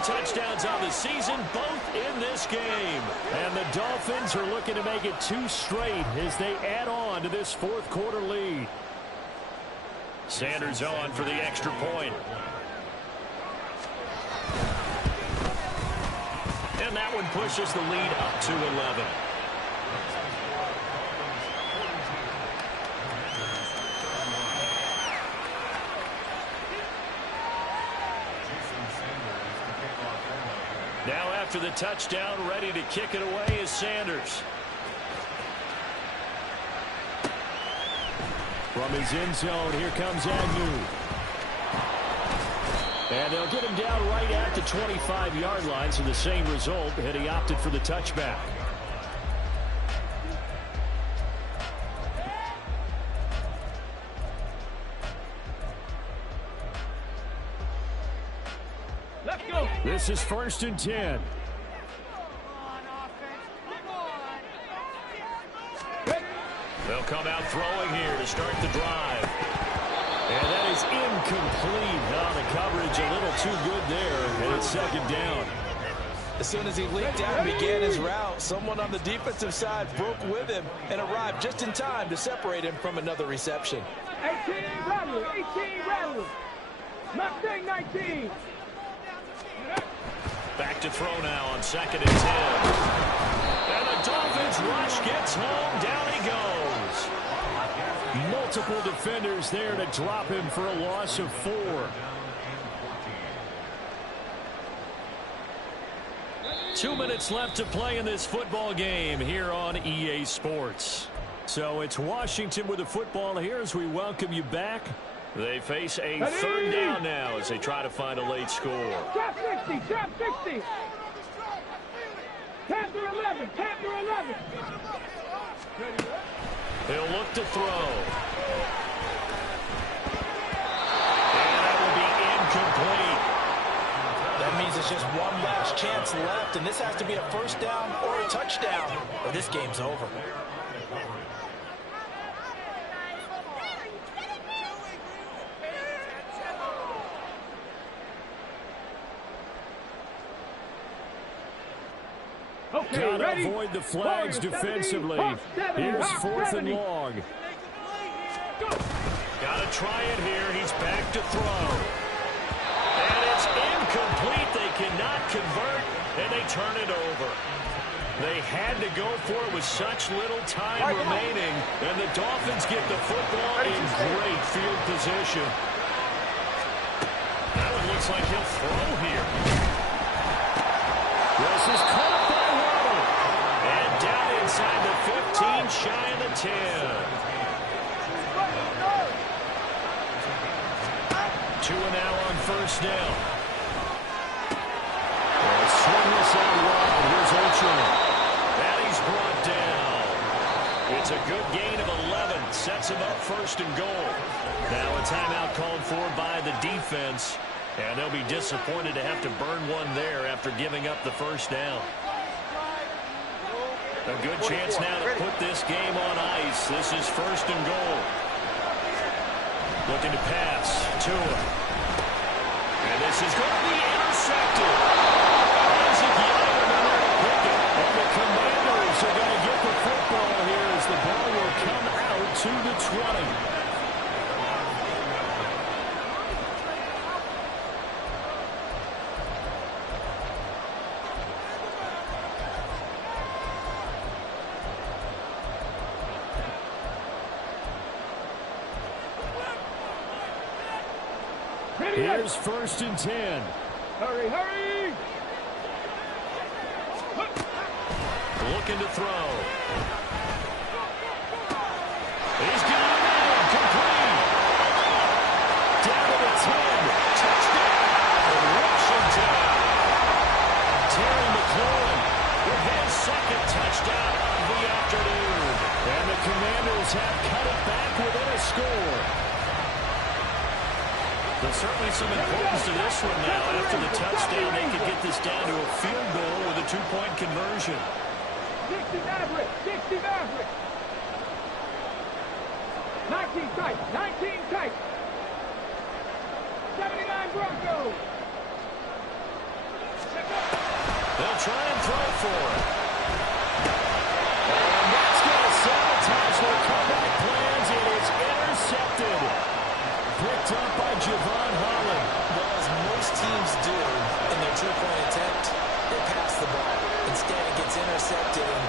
Touchdowns on the season, both in this game. And the Dolphins are looking to make it 2 straight as they add on to this 4th quarter lead. Sanders on for the extra point. And that one pushes the lead up to 11. Now after the touchdown, ready to kick it away is Sanders. From his end zone, here comes Agnew. And they'll get him down right at the 25-yard line, so the same result, and he opted for the touchback. This is 1st and 10. They'll come out throwing here to start the drive. And that is incomplete. Now the coverage a little too good there, and it's 2nd down. As soon as he leaped out and began his route, someone on the defensive side broke with him and arrived just in time to separate him from another reception. 18 Rattler, 18 Rattler. Mustang 19. Back to throw now on 2nd and 10. And the Dolphins rush gets home. Down he goes. Multiple defenders there to drop him for a loss of 4. Two minutes left to play in this football game here on EA Sports. So it's Washington with the football here as we welcome you back. They face a 3rd down now as they try to find a late score. Trap 60, trap 60. Panther 11, Panther 11. They'll look to throw. And that will be incomplete. That means it's just one last chance left, and this has to be a 1st down or a touchdown, or this game's over. Okay, Gotta ready. avoid the flags defensively. Here's 4th and long. Gotta try it here. He's back to throw. And it's incomplete. They cannot convert, and they turn it over. They had to go for it with such little time remaining, and the Dolphins get the football in great field position. That one looks like he'll throw here. This is caught by Waddle. And down inside the 15, shy of the 10. 2 now on 1st down. Swing this out wide. Here's Artillary. And he's brought down. It's a good gain of 11. Sets him up 1st and goal. Now a timeout called for by the defense. And they'll be disappointed to have to burn one there after giving up the 1st down. A good chance now to put this game on ice. This is 1st and goal. Looking to pass to him. And this is going to be intercepted. Isaac Young are going to pick it. And the Commanders are going to get the football here as the ball will come out to the 20. Here's 1st and 10. Hurry, hurry. Looking to throw. He's got it in. Complete. Down to the 10. Touchdown. Washington. Terry McLaurin with his 2nd touchdown of the afternoon. And the Commanders have cut it back within a score. There's certainly some importance to this one now. After the touchdown, they could get this down to a field goal with a 2-point conversion. 60 Maverick, 60 Maverick. 19 tight, 19 tight. 79 Broncos. They'll try and throw for it. And that's going to sabotage their comeback plans. It is intercepted. Picked up by Javon Holland. Well, as most teams do in their 2-point attempt, they pass the ball. Instead, it gets intercepted. And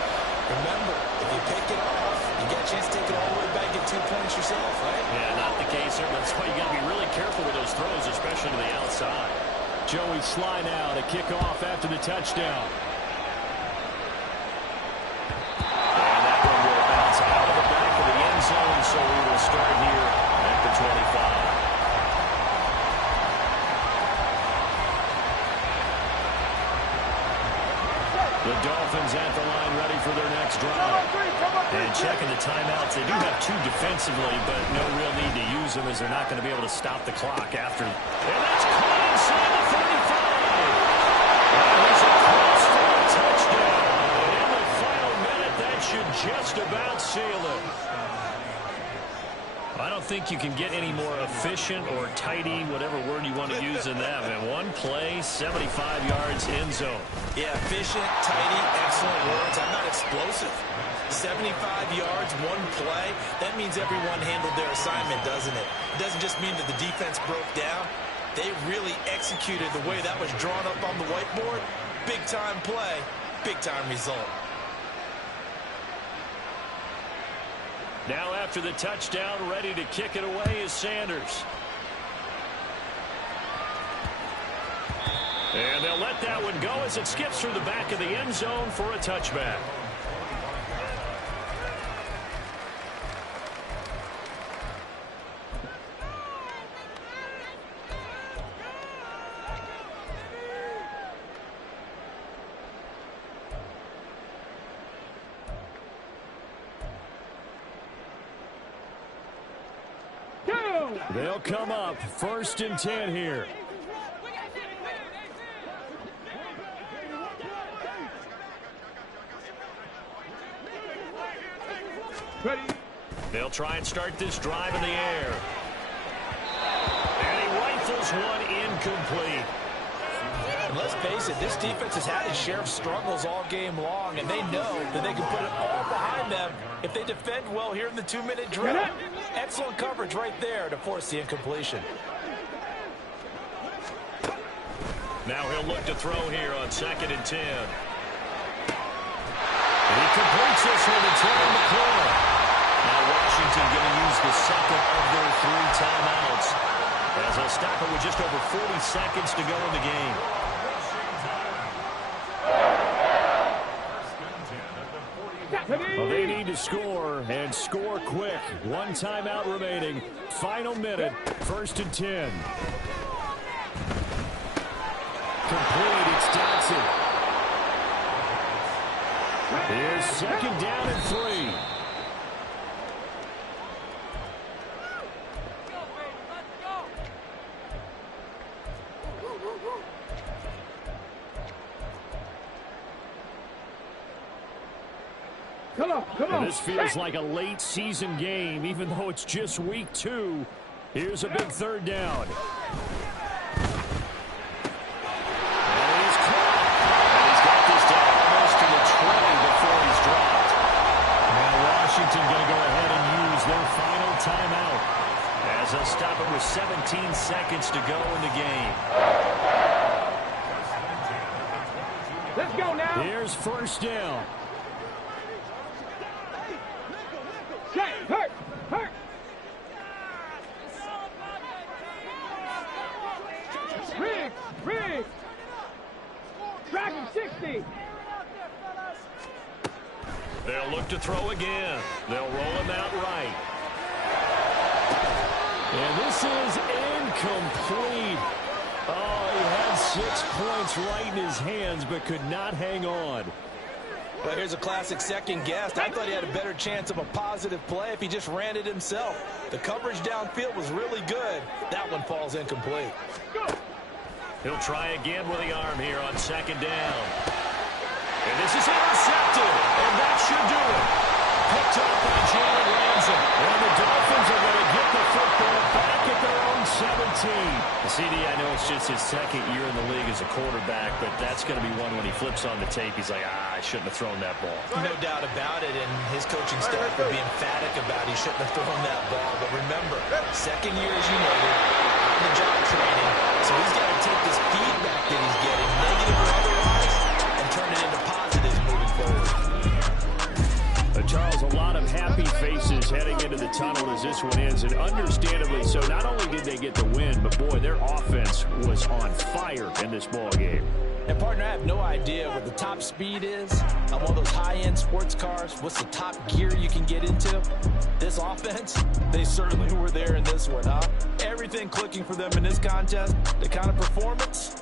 remember, if you pick it off, you get a chance to take it all the way back and get 2 points yourself, right? Yeah, not the case here. That's why you got to be really careful with those throws, especially to the outside. Joey Sly now to kick off after the touchdown. And that one will bounce out of the back of the end zone, so we will start here at the 25. The Dolphins at the line ready for their next drive. And checking the timeouts. They do have 2 defensively, but no real need to use them as they're not going to be able to stop the clock after. And that's caught inside the 35. don't think you can get any more efficient or tidy, whatever word you want to use in that. Man, one play, 75 yards, end zone. Yeah, efficient, tidy, excellent words. I'm not explosive. 75 yards, one play. That means everyone handled their assignment, doesn't it? It doesn't just mean that the defense broke down. They really executed the way that was drawn up on the whiteboard. Big-time play, big-time result. Now after the touchdown, ready to kick it away is Sanders. And they'll let that one go as it skips through the back of the end zone for a touchback. They'll come up 1st and 10 here. Ready. They'll try and start this drive in the air. And he rifles one incomplete. And let's face it, this defense has had its share of struggles all game long, and they know that they can put it all behind them if they defend well here in the 2-minute drill. Excellent coverage right there to force the incompletion. Now he'll look to throw here on 2nd and 10. And he completes this one to Terry McLaurin. Now Washington going to use the second of their 3 timeouts as they'll stop it with just over 40 seconds to go in the game. Well, they need to score, and score quick. 1 timeout remaining. Final minute, 1st and 10. Complete, it's Dotson. Here's 2nd down and 3. Come on. This feels like a late season game, even though it's just week 2. Here's a big 3rd down. And he's caught. And he's got this down almost to the 20 before he's dropped. Now Washington going to go ahead and use their final timeout as they'll stop it with 17 seconds to go in the game. Let's go now. Here's 1st down. Hurt. Riggs. Dragon 60. They'll look to throw again. They'll roll him out right. And this is incomplete. Oh, he had 6 points right in his hands, but could not hang on. Well, here's a classic second guess. I thought he had a better chance of a positive play if he just ran it himself. The coverage downfield was really good. That one falls incomplete. He'll try again with the arm here on 2nd down. And this is intercepted, and that should do it. Picked up by Jalen Ramsey. And the Dolphins are going to get the football back at their own 17. CD, I know it's just his 2nd year in the league as a quarterback, but that's going to be one when he flips on the tape. He's like, I shouldn't have thrown that ball. No doubt about it, and his coaching staff would be emphatic about he shouldn't have thrown that ball. But remember, 2nd year, as you noted, on the job training, so he's got to take this feedback that he's getting, negative or otherwise, and turn it into positives moving forward. Charles, a lot of happy faces heading into the tunnel as this one ends, and understandably so. Not only did they get the win, but boy, their offense was on fire in this ball game. And partner, I have no idea what the top speed is on one of those high-end sports cars. What's the top gear you can get into? This offense, they certainly were there in this one, huh? Everything clicking for them in this contest, the kind of performance,